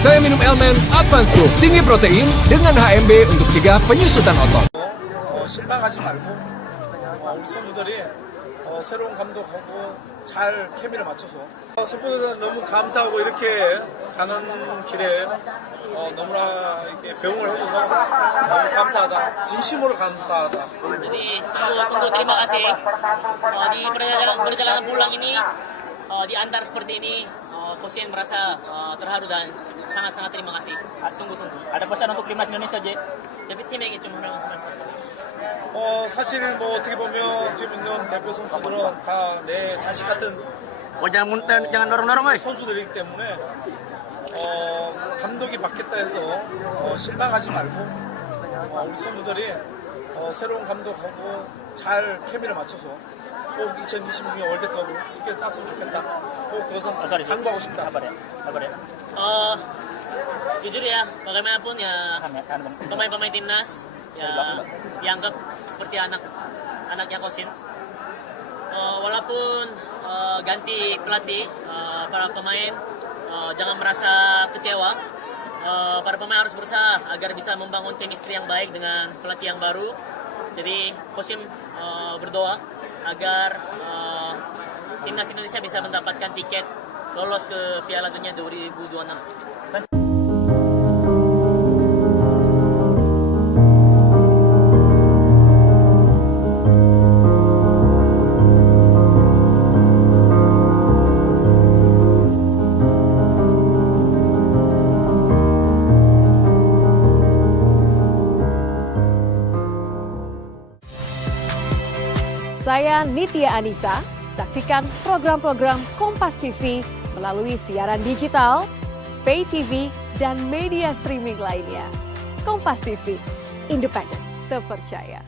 Saya minum Elmen Advance Group, tinggi protein dengan HMB untuk cegah penyusutan otot. 실망하지 말고 우리 선수들이 새로운 감독하고 잘 케미를 맞춰서 선수들은 너무 감사하고 이렇게 가는 길에 너무나 이렇게 배웅을 해줘서 너무 감사하다. 진심으로 감사하다. Jadi sungguh terima kasih di perjalanan pulang ini di antar seperti ini Kosien merasa terharu dan sangat terima kasih. Sungguh. Ada pesan untuk timnas Indonesia, J? Tapi 팀에게 좀 말씀. 사실 뭐 어떻게 보면 지금 있는 대표 선수들은 다 내 자식 같은 Jangan dorong-dorong, 선수들이기 때문에 감독이 바뀌었다 해서 실망하지 말고 우리 선수들이 새로운 감독하고 잘 케미를 맞춰서 꼭 2026년 월드컵 티켓 땄으면 좋겠다. 꼭 그것은 당부하고 싶다. Sabar ya. Jujur ya, bagaimanapun ya pemain-pemain timnas ya dianggap seperti anaknya Kosien. Walaupun ganti pelatih, para pemain jangan merasa kecewa. Para pemain harus berusaha agar bisa membangun chemistry yang baik dengan pelatih yang baru. Jadi Kosien berdoa agar timnas Indonesia bisa mendapatkan tiket lolos ke Piala Dunia 2026. Saya Nitya Anissa, saksikan program-program Kompas TV melalui siaran digital, pay TV, dan media streaming lainnya. Kompas TV, independen, terpercaya.